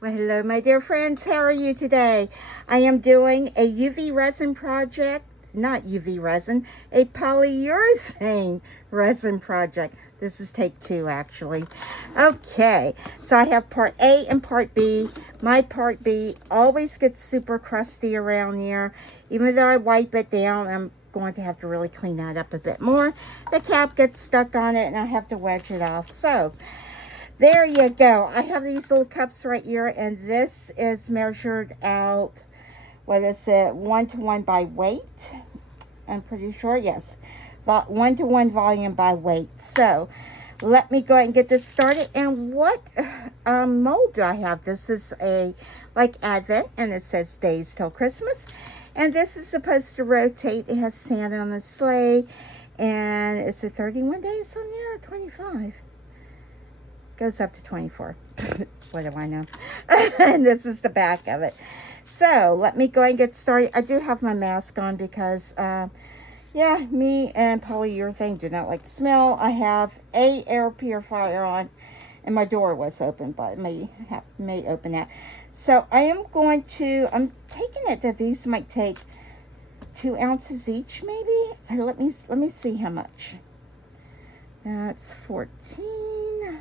Well, hello, my dear friends. How are you today? I am doing a UV resin project, not UV resin, a polyurethane resin project. This is take 2, actually. Okay, so I have part A and part B. My part B always gets super crusty around here. Even though I wipe it down, I'm going to have to really clean that up a bit more. The cap gets stuck on it, and I have to wedge it off. So, there you go. I have these little cups right here, and this is measured out, what is it, 1-to-1 by weight. I'm pretty sure, yes. 1-to-1 volume by weight. So, let me go ahead and get this started. And what mold do I have? This is a, like, Advent, and it says days till Christmas. And this is supposed to rotate. It has Santa on the sleigh. And is it 31 days on there or 25? Goes up to 24. What do I know? And this is the back of it. So let me go ahead and get started. I do have my mask on because, yeah, me and polyurethane do not like the smell. I have a air purifier on, and my door was open, but it may open that. So I am going to, I'm taking it that these might take 2 ounces each, maybe. Let me see how much. That's 14.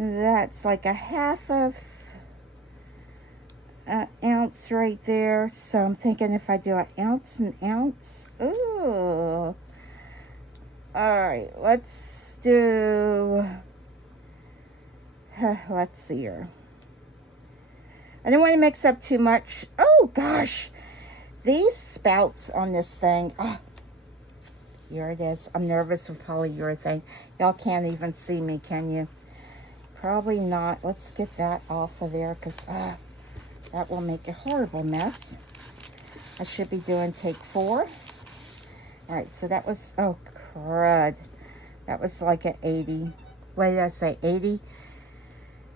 That's like a half of an ounce right there. So I'm thinking if I do an ounce. Ooh. Alright, let's do, let's see here. I don't want to mix up too much. Oh gosh, these spouts on this thing. Oh, here it is. I'm nervous with polyurethane. Y'all can't even see me, can you? Probably not. Let's get that off of there because that will make a horrible mess. I should be doing take 4. All right, so that was, oh, crud. That was like at 80. What did I say, 80?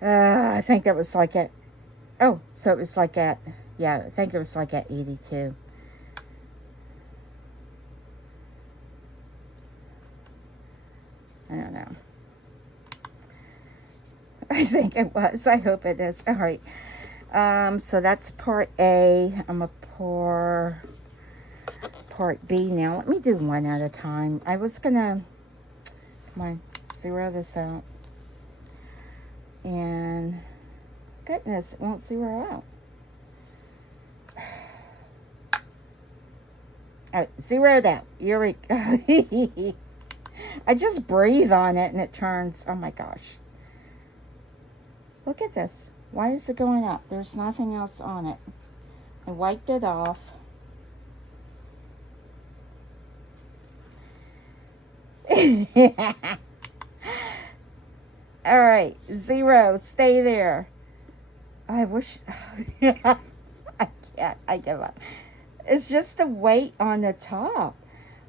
I think that was like at, oh, so it was like at, yeah, I think it was like at 82. I don't know. I think it was. I hope it is. All right. So that's part A. I'm going to pour part B now. Let me do one at a time. I was going to, come on, zero this out. And goodness, it won't zero out. All right, zeroed out. Here we go. I just breathe on it and it turns, oh my gosh. Look at this. Why is it going up? There's nothing else on it. I wiped it off. All right, 0. Stay there. I wish. I can't. I give up. It's just the weight on the top.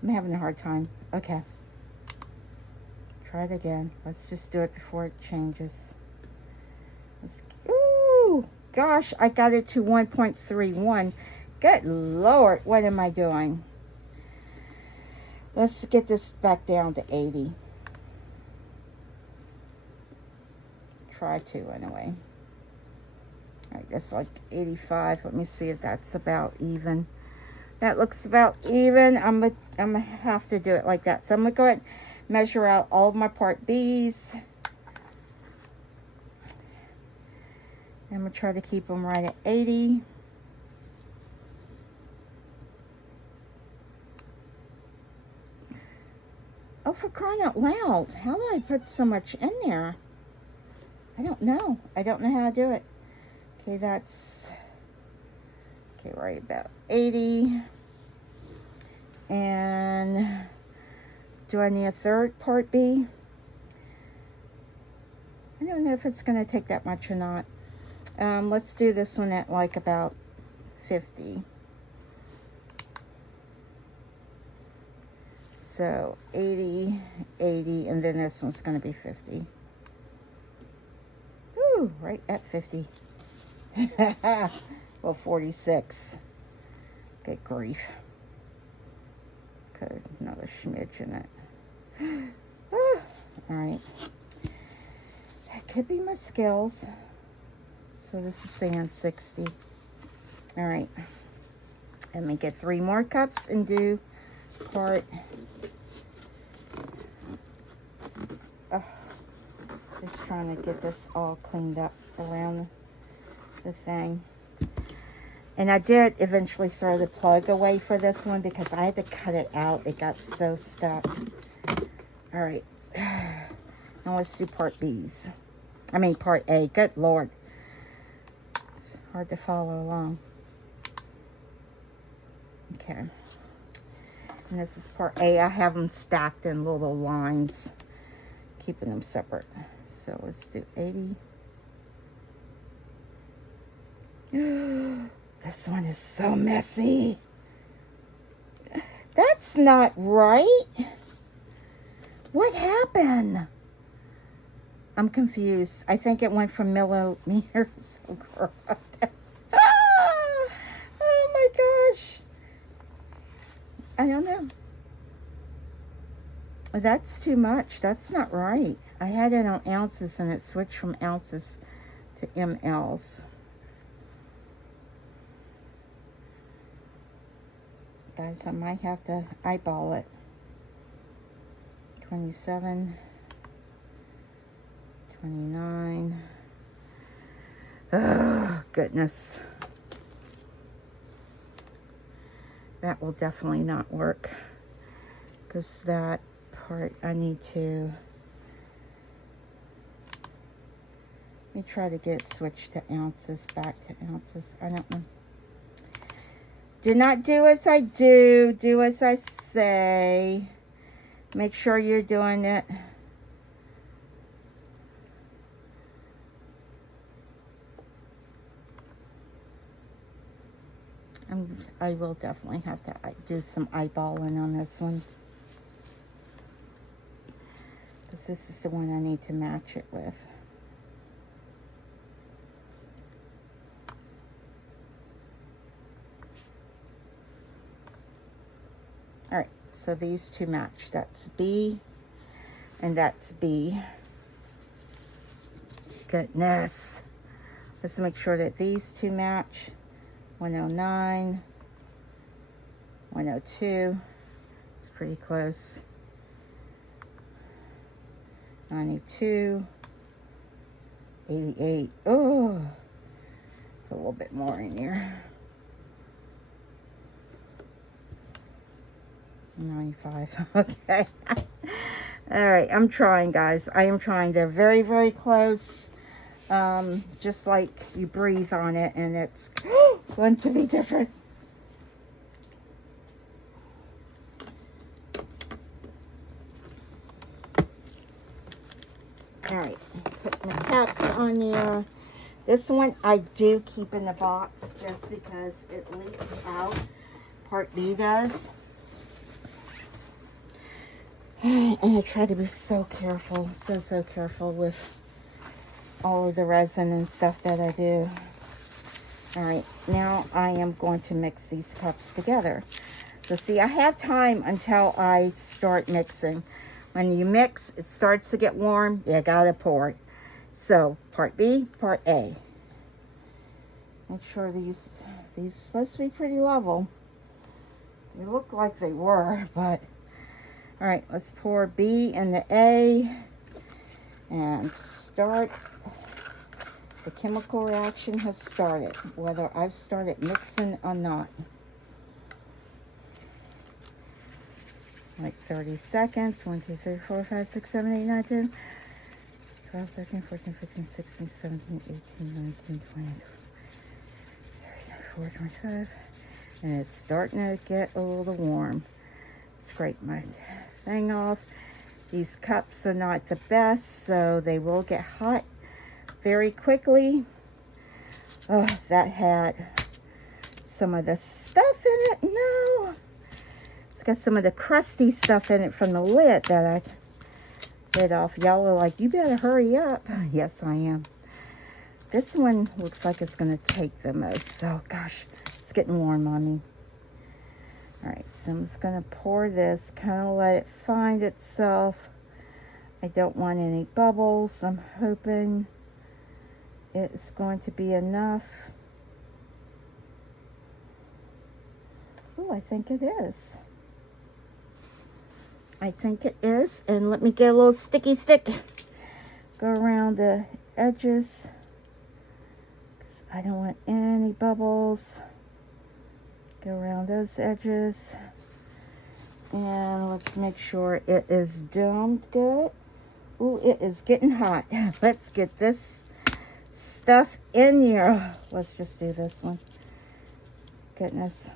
I'm having a hard time. Okay. Try it again. Let's just do it before it changes. Ooh, gosh, I got it to 1.31. Good Lord, what am I doing? Let's get this back down to 80. Try to, anyway. All right, that's like 85. Let me see if that's about even. That looks about even. I'm gonna have to do it like that. So I'm gonna go ahead and measure out all of my part B's. I'm going to try to keep them right at 80. Oh, for crying out loud. How do I put so much in there? I don't know. I don't know how to do it. Okay, that's, okay, right about 80. And do I need a third part B? I don't know if it's going to take that much or not. Let's do this one at like about 50. So 80, 80, and then this one's going to be 50. Ooh, right at 50. Well, 46. Good grief. Put another smidge in it. All right. It could be my skills. So this is saying 60. All right. Let me get 3 more cups and do part. Just trying to get this all cleaned up around the thing. And I did eventually throw the plug away for this one because I had to cut it out. It got so stuck. All right. Now let's do part B's. I mean part A. Good Lord. It's hard to follow along. Okay. And this is part A. I have them stacked in little lines, keeping them separate. So let's do 80. This one is so messy. That's not right. What happened? I'm confused. I think it went from millimeters. Oh, oh my gosh. I don't know. That's too much. That's not right. I had it on ounces and it switched from ounces to mLs. Guys, I might have to eyeball it. 27, 29. Oh, goodness. That will definitely not work. Because that part, I need to... Let me try to get it switched to ounces, back to ounces. I don't know. Do not do as I do. Do as I say. Make sure you're doing it. I will definitely have to do some eyeballing on this one. Because this is the one I need to match it with. All right, so these two match. That's B and that's B. Goodness. Let's make sure that these two match. 109, 102. It's pretty close. 92, 88. Oh, a little bit more in here. 95. Okay. All right, I'm trying, guys. I am trying. They're very, very close. Just like you breathe on it and it's going to be different. All right, put my caps on here. This one I do keep in the box just because it leaks out. Part B does. And I try to be so careful, so careful with all of the resin and stuff that I do. All right, now I am going to mix these cups together. So see, I have time until I start mixing. When you mix, it starts to get warm, you gotta pour it. So part B, part A. Make sure these are supposed to be pretty level. They look like they were, but all right, let's pour B in the A and start. The chemical reaction has started, whether I've started mixing or not. Like 30 seconds. 1, 2, 3, 4, 5, 6, 7, 8, 9, 10, 12, 13, 14, 15, 16, 17, 18, 19, 20, 24, 25. And it's starting to get a little warm. Scrape my thing off. These cups are not the best, so they will get hot very quickly. Oh, that had some of the stuff in it. No, it's got some of the crusty stuff in it from the lid that I bit off. Y'all are like, you better hurry up. Yes, I am. This one looks like it's gonna take the most. So gosh, it's getting warm on me. All right, so I'm just gonna pour this, kind of let it find itself. I don't want any bubbles. I'm hoping it's going to be enough. Oh, I think it is. I think it is. And let me get a little sticky stick. Go around the edges, because I don't want any bubbles. Go around those edges. And let's make sure it is domed good. Ooh, it is getting hot. Let's get this stuff in here. Let's just do this one. Goodness.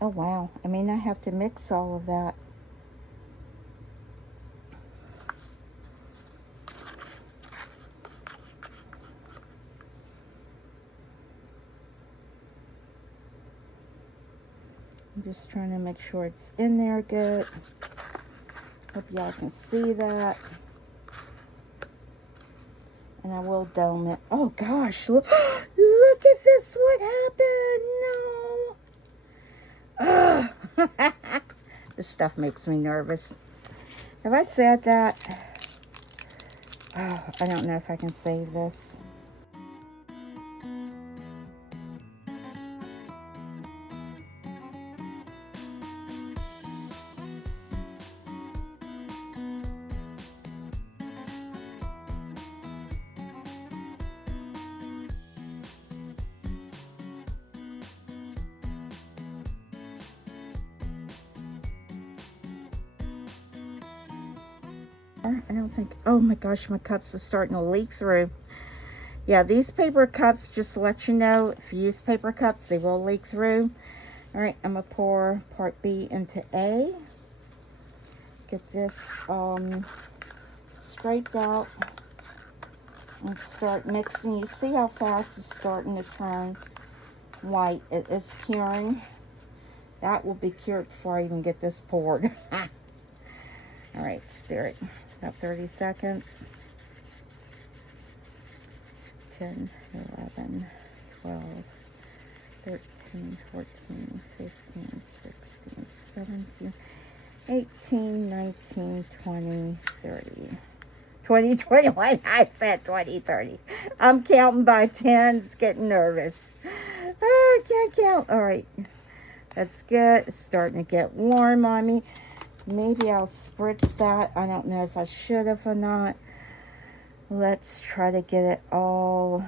Oh, wow. I may not have to mix all of that. I'm just trying to make sure it's in there good. Hope y'all can see that. And I will dome it. Oh gosh, look, look at this, what happened? No. This stuff makes me nervous. Have I said that? Oh, I don't know if I can save this. I don't think, oh my gosh, my cups are starting to leak through. Yeah, these paper cups, just to let you know, if you use paper cups, they will leak through. All right, I'm gonna pour part B into A. Get this scraped out and start mixing. You see how fast it's starting to turn white. It is curing. That will be cured before I even get this poured. All right, stir it. About 30 seconds. 10, 11, 12, 13, 14, 15, 16, 17, 18, 19, 20, 30. 20, 21. I said 20, 30. I'm counting by tens, getting nervous. Oh, I can't count. All right. That's good. It's starting to get warm on me. Maybe I'll spritz that. I don't know if I should have or not. Let's try to get it all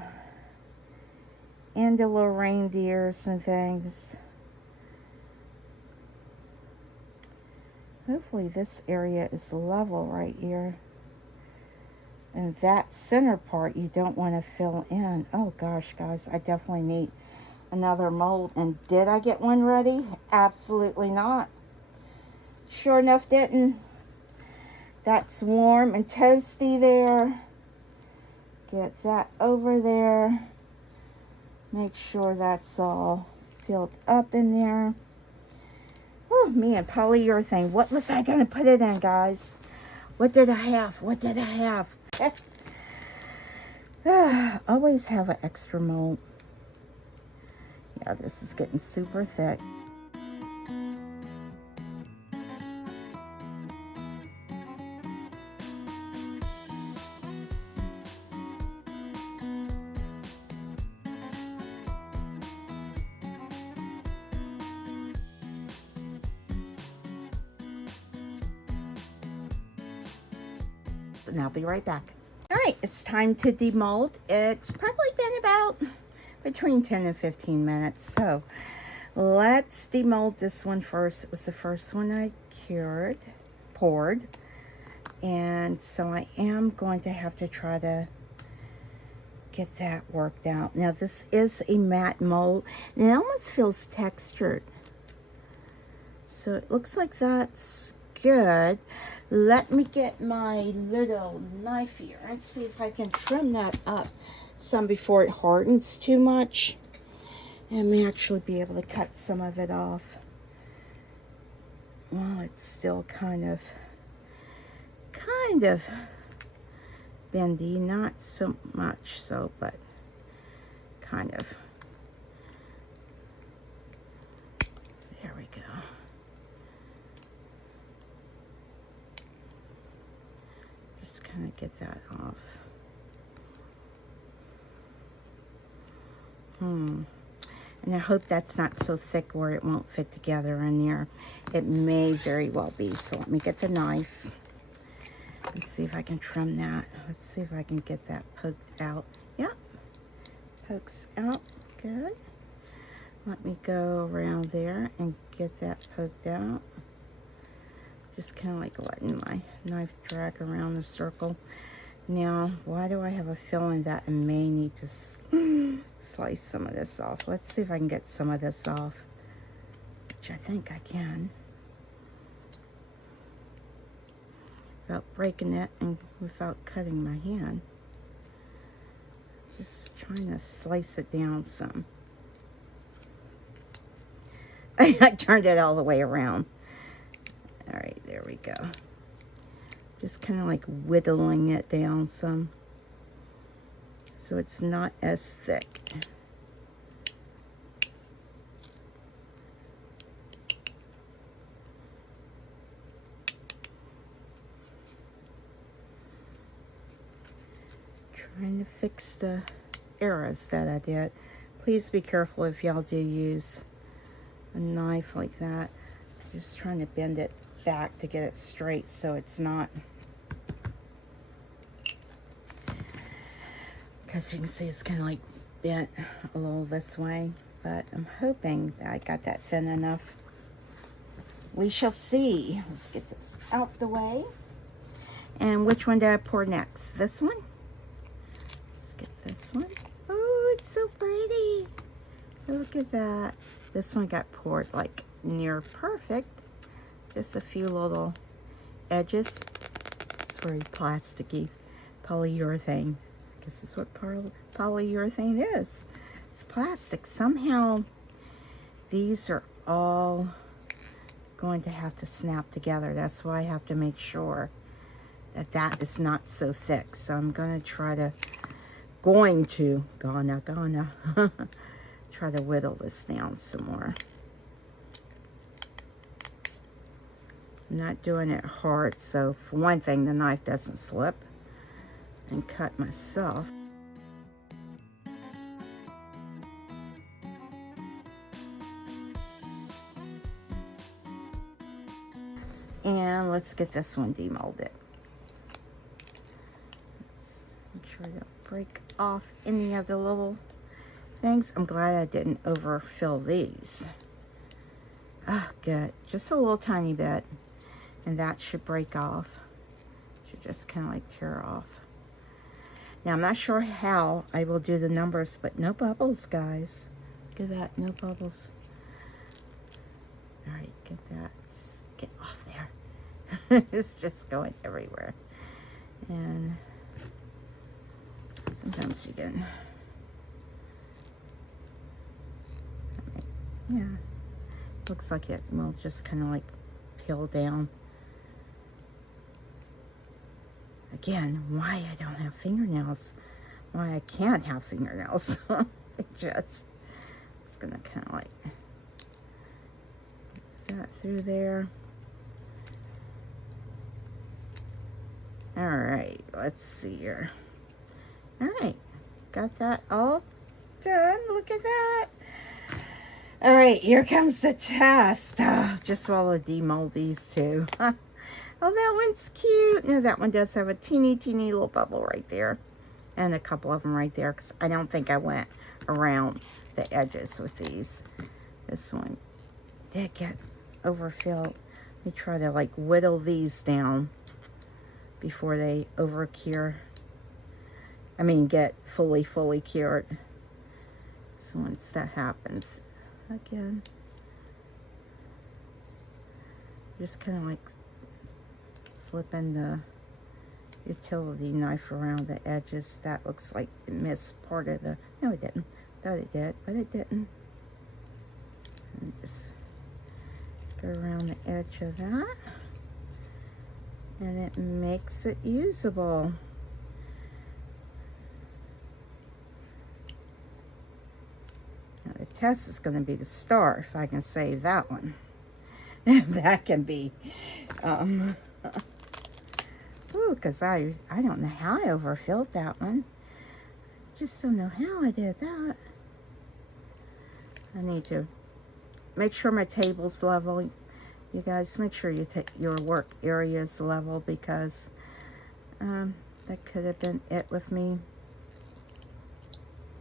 into little reindeers and things. Hopefully this area is level right here. And that center part you don't want to fill in. Oh gosh, guys, I definitely need another mold. And did I get one ready? Absolutely not. Sure enough, didn't. That's warm and toasty there. Get that over there. Make sure that's all filled up in there. Oh man, polyurethane. What was I going to put it in, guys? What did I have? What did I have? Always have an extra mold. Yeah, this is getting super thick. And I'll be right back. All right, it's time to demold. It's probably been about between 10 and 15 minutes. So let's demold this one first. It was the first one I poured. And so I am going to have to try to get that worked out. Now this is a matte mold and it almost feels textured. So it looks like that's good. Let me get my little knife here and see if I can trim that up some before it hardens too much. And may actually be able to cut some of it off. Well, it's still kind of bendy, not so much so, but kind of. There we go. Just kind of get that off. And I hope that's not so thick where it won't fit together in there. It may very well be. So let me get the knife. Let's see if I can trim that. Let's see if I can get that poked out. Yep, pokes out. Good. Let me go around there and get that poked out. Just kind of like letting my knife drag around the circle. Now, why do I have a feeling that I may need to slice some of this off? Let's see if I can get some of this off, which I think I can. Without breaking it and without cutting my hand. Just trying to slice it down some. I turned it all the way around. All right, there we go. Just kind of like whittling it down some so it's not as thick. Trying to fix the errors that I did. Please be careful if y'all do use a knife like that. Just trying to bend it back to get it straight so it's not, because you can see it's kind of like bent a little this way, but I'm hoping that I got that thin enough. We shall see. Let's get this out the way. And which one did I pour next? This one? Let's get this one. Oh, it's so pretty. Look at that. This one got poured like near perfect. Just a few little edges. It's very plasticky. Polyurethane. I guess that's what polyurethane is. It's plastic. Somehow these are all going to have to snap together. That's why I have to make sure that that is not so thick. So I'm going to try to, try to whittle this down some more. I'm not doing it hard, so for one thing, the knife doesn't slip and cut myself. And let's get this one demolded. Let's try to break off any of the little things. I'm glad I didn't overfill these. Oh, good. Just a little tiny bit. And that should break off. Should just kind of like tear off. Now, I'm not sure how I will do the numbers, but no bubbles, guys. Look at that, no bubbles. All right, get that. Just get off there. It's just going everywhere. And sometimes you can, yeah, looks like it will just kind of like peel down. Again, why I don't have fingernails, why I can't have fingernails. It's gonna kind of like get that through there. All right, let's see here. All right, got that all done. Look at that. All right, here comes the test. Just while I demold these two. Oh, that one's cute. No, that one does have a teeny little bubble right there. And a couple of them right there, because I don't think I went around the edges with these. This one did get overfilled. Let me try to like whittle these down before they over-cure. I mean, get fully cured. So once that happens, again, just kind of like flipping the utility knife around the edges. That looks like it missed part of the, no it didn't. Thought it did, but it didn't. And just go around the edge of that. And it makes it usable. Now the test is going to be the star, if I can save that one. That can be, woo, Ooh, because I don't know how I overfilled that one. Just don't know how I did that. I need to make sure my table's level. You guys, make sure your work area is level, because that could have been it with me.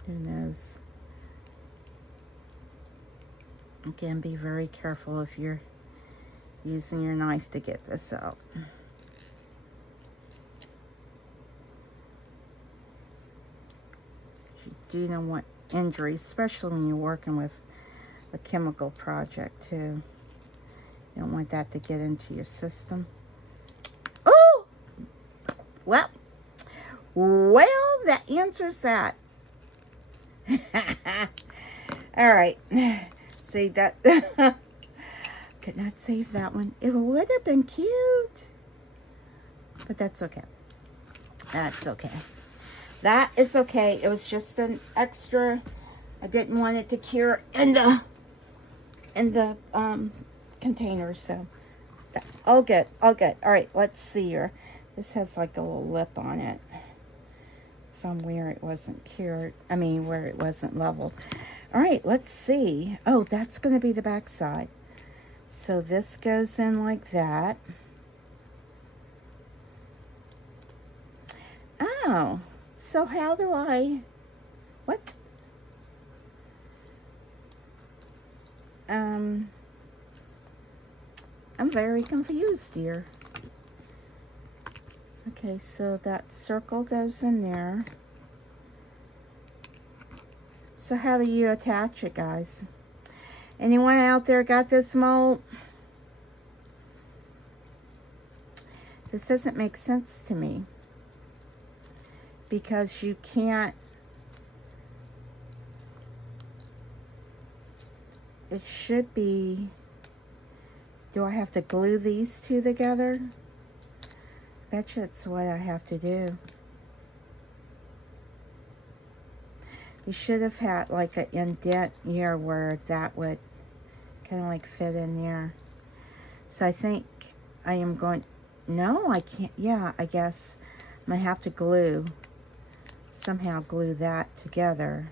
Who knows? Again, be very careful if you're using your knife to get this out. You do not want injuries, especially when you're working with a chemical project too. You don't want that to get into your system. Oh! Well, that answers that. All right. See that? Could not save that one. It would have been cute. But that's okay. That's okay. That is okay. It was just an extra. I didn't want it to cure in the container, so all good, all good. All right, let's see here. This has like a little lip on it from where it wasn't cured. I mean, where it wasn't level. All right, let's see. Oh, that's going to be the back side. So this goes in like that. Oh, so how do I, what? I'm very confused here. Okay, so that circle goes in there. So how do you attach it, guys? Anyone out there got this mold? This doesn't make sense to me, because you can't, it should be, do I have to glue these two together? Bet you it's what I have to do. You should have had like an indent here where that would kind of like fit in there. So I think I am going, no, I can't. Yeah, I guess I'm going to have to somehow glue that together.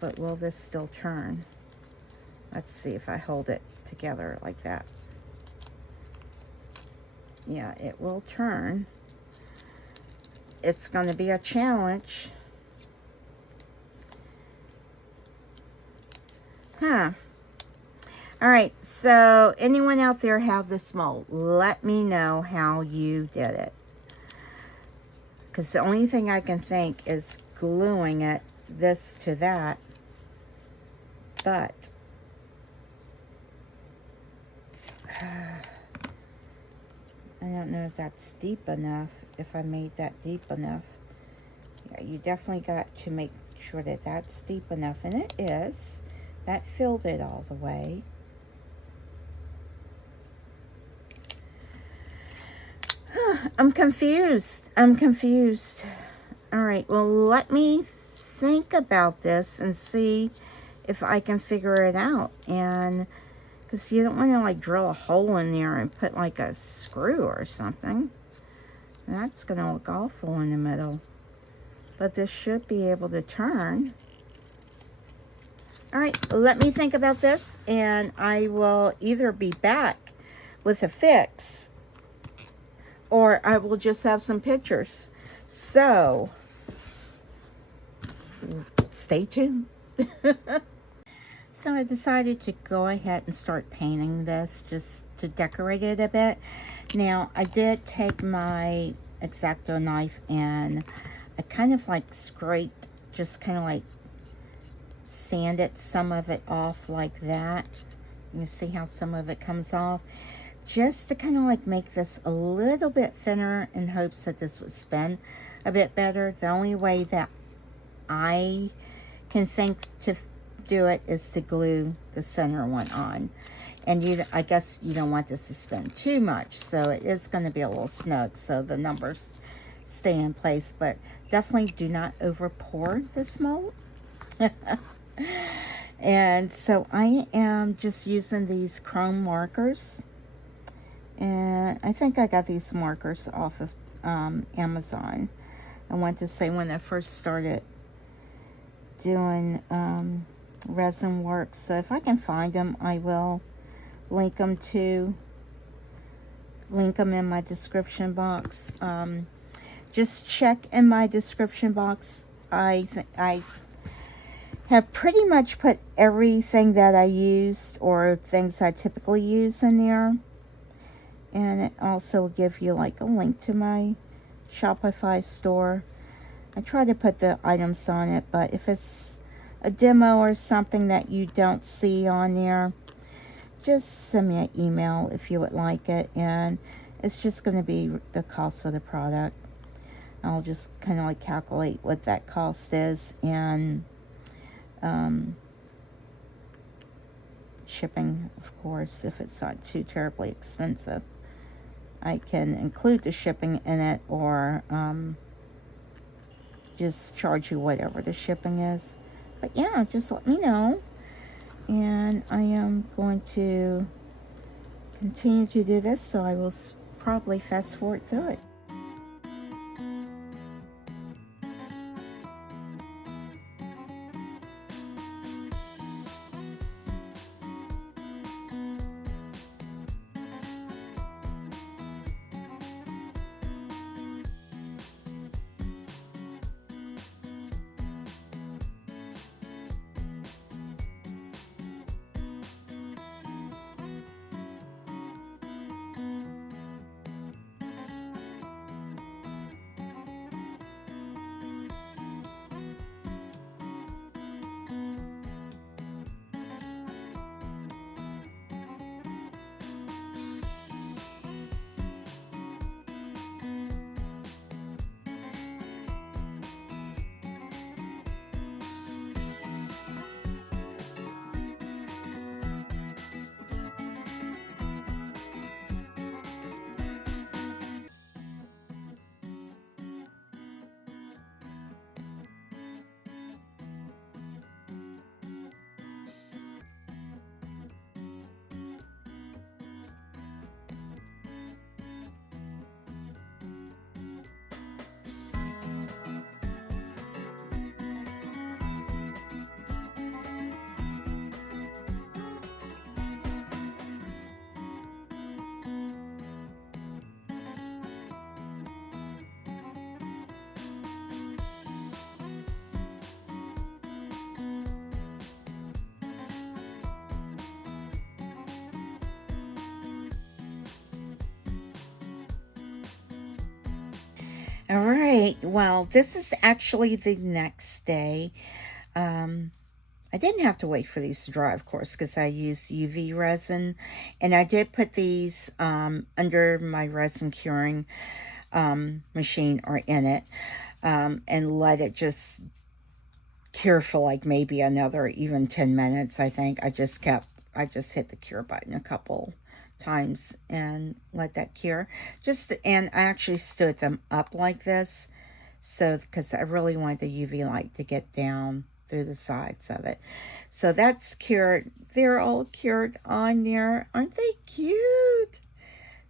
But will this still turn? Let's see if I hold it together like that. Yeah, it will turn. It's going to be a challenge. Huh. All right, so anyone out there have this mold? Let me know how you did it. Because the only thing I can think is gluing it, this to that. But I don't know if that's deep enough, if I made that deep enough. Yeah, you definitely got to make sure that that's deep enough, and it is. That filled it all the way. I'm confused. I'm confused. All right, well, let me think about this and see if I can figure it out. And because you don't want to like drill a hole in there and put like a screw or something. That's going to look awful in the middle. But this should be able to turn. All right, let me think about this, and I will either be back with a fix, or I will just have some pictures. So stay tuned. So I decided to go ahead and start painting this just to decorate it a bit. Now, I did take my X-Acto knife and I kind of like scraped, just kind of like sanded some of it off like that. You see how some of it comes off? Just to kind of like make this a little bit thinner in hopes that this would spin a bit better. The only way that I can think to do it is to glue the center one on. And I guess you don't want this to spin too much, so it is going to be a little snug so the numbers stay in place. But definitely do not over pour this mold. And so I am just using these chrome markers, And I think I got these markers off of Amazon. I want to say when I first started doing resin work. So if I can find them, I will link them in my description box. Just check in my description box. I have pretty much put everything that I used or things I typically use in there. And it also will give you like a link to my Shopify store. I try to put the items on it, but if it's a demo or something that you don't see on there, just send me an email if you would like it, and it's just going to be the cost of the product. I'll just kind of like calculate what that cost is, and shipping, of course, if it's not too terribly expensive. I can include the shipping in it, or just charge you whatever the shipping is. But yeah, just let me know. And I am going to continue to do this, so I will probably fast forward through it. All right, well, this is actually the next day. I didn't have to wait for these to dry, of course, because I used UV resin, and I did put these under my resin curing machine, or in it, and let it just cure for like maybe another even 10 minutes, I think. I just hit the cure button a couple times and let that cure. And I actually stood them up like this, so because I really want the UV light to get down through the sides of it. So that's cured. They're all cured on there. Aren't they cute?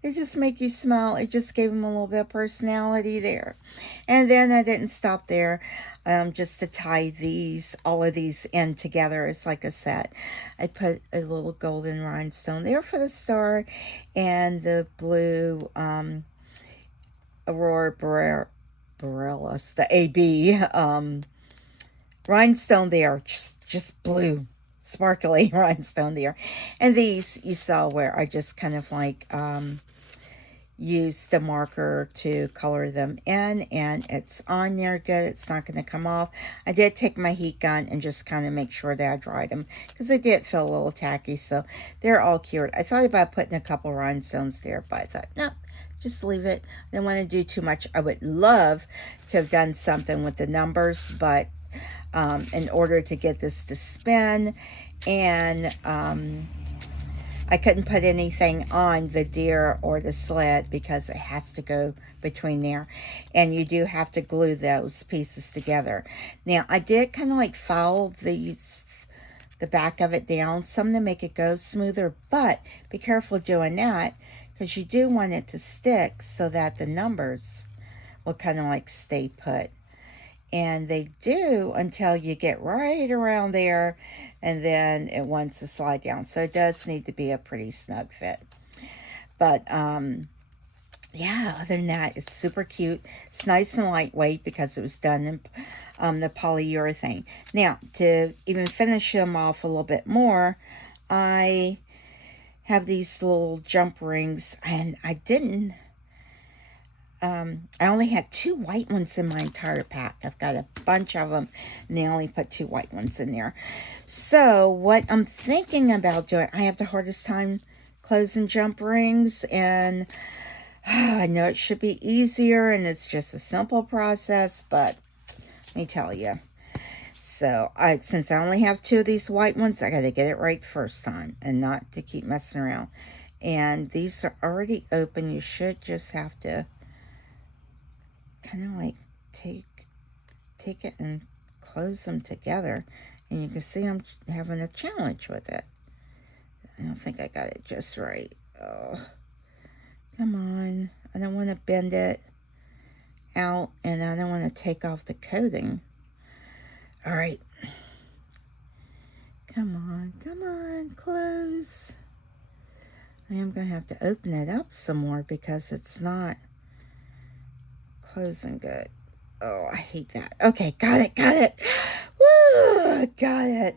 They just make you smile. It just gave them a little bit of personality there. And then I didn't stop there, just to tie all of these in together. It's like a set. I put a little golden rhinestone there for the star, and the blue Aurora Borealis, the AB rhinestone there, just blue, sparkly rhinestone there. And these you saw where I just kind of like use the marker to color them in, and it's on there good. It's not going to come off. I did take my heat gun and just kind of make sure that I dried them, because they did feel a little tacky. So they're all cured. I thought about putting a couple rhinestones there, but I thought, no, just leave it. I don't want to do too much. I would love to have done something with the numbers, but in order to get this to spin, and I couldn't put anything on the deer or the sled because it has to go between there. And you do have to glue those pieces together. Now, I did kind of like foul the back of it down some to make it go smoother, but be careful doing that, because you do want it to stick so that the numbers will kind of like stay put. And they do until you get right around there, and then it wants to slide down. So it does need to be a pretty snug fit. But yeah, other than that, it's super cute. It's nice and lightweight because it was done in the polyurethane. Now, to even finish them off a little bit more, I have these little jump rings, and I only had 2 white ones in my entire pack. I've got a bunch of them, and they only put 2 white ones in there. So what I'm thinking about doing, I have the hardest time closing jump rings, and I know it should be easier, and it's just a simple process, but let me tell you. So since I only have 2 of these white ones, I got to get it right first time and not to keep messing around. And these are already open. You should just have to kind of like take it and close them together, and you can see I'm having a challenge with it. I don't think I got it just right. Oh, come on. I don't want to bend it out, and I don't want to take off the coating. All right, come on, close. I am gonna have to open it up some more because it's not closing good. Oh, I hate that. Okay, got it. Woo, got it.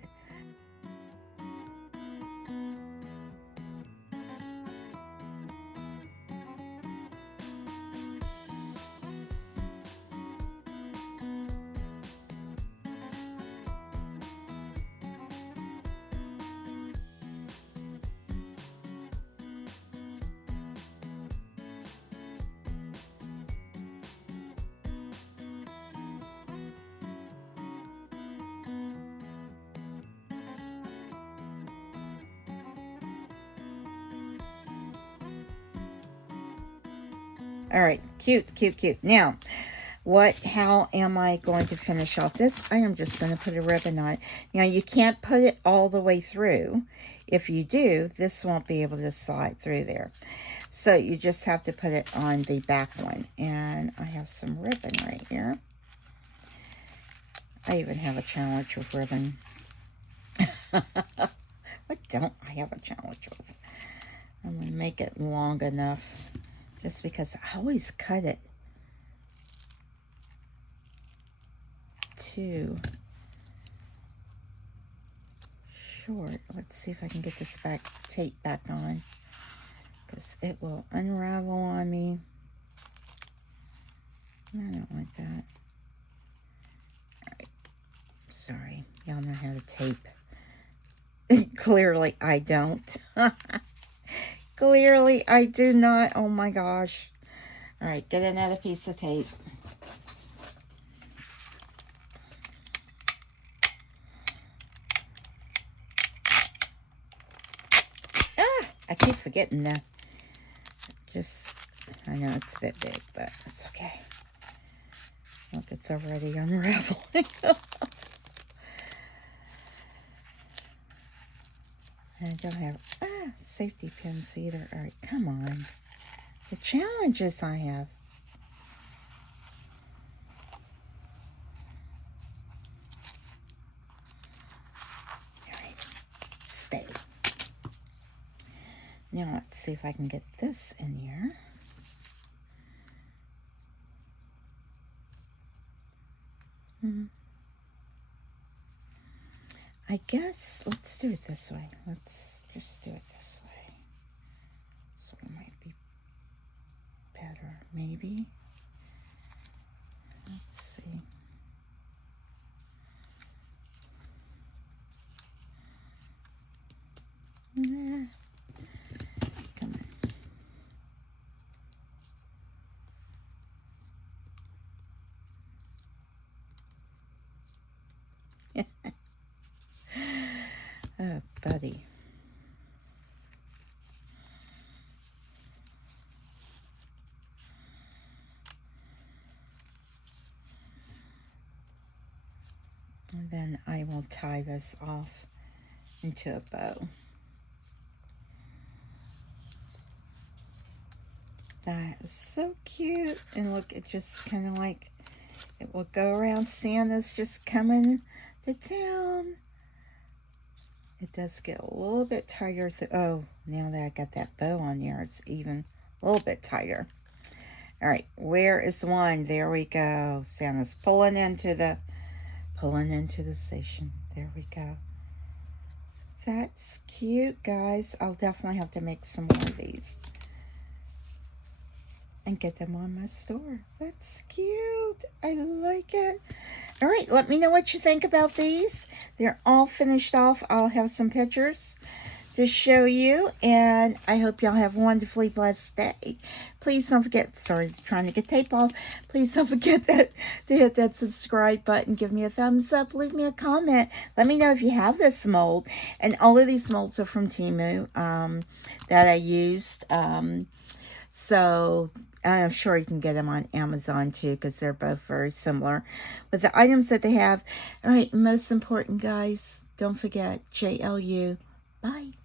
All right, cute. Now, how am I going to finish off this? I am just going to put a ribbon on it. Now, you can't put it all the way through. If you do, this won't be able to slide through there. So you just have to put it on the back one. And I have some ribbon right here. I even have a challenge with ribbon. What don't I have a challenge with? I'm going to make it long enough. Just because I always cut it too short. Let's see if I can get this tape back on, because it will unravel on me. I don't like that. Alright. Sorry. Y'all know how to tape. Clearly I don't. Clearly, I do not. Oh my gosh. All right, get another piece of tape. I keep forgetting that. I know it's a bit big, but it's okay. Look, it's already unraveling. I don't have safety pins either. All right, come on. The challenges I have. All right, stay. Now let's see if I can get this in here. I guess let's do it this way. Let's just do it this way. This one might be better, maybe. Let's see. Come on. Oh, buddy. And then I will tie this off into a bow. That is so cute. And look, it just kind of like, it will go around. Santa's just coming to town. It does get a little bit tighter. Oh, now that I got that bow on there, it's even a little bit tighter. All right, where is one? There we go. Santa's pulling into the station. There we go. That's cute, guys. I'll definitely have to make some more of these and get them on my store. That's cute. I like it. All right, let me know what you think about these. They're all finished off. I'll have some pictures to show you, and I hope y'all have a wonderfully blessed day. Please don't forget, sorry, trying to get tape off. Please don't forget to hit that subscribe button. Give me a thumbs up. Leave me a comment. Let me know if you have this mold. And all of these molds are from Temu that I used. So I'm sure you can get them on Amazon too, because they're both very similar with the items that they have. All right, most important, guys, don't forget JLU. Bye.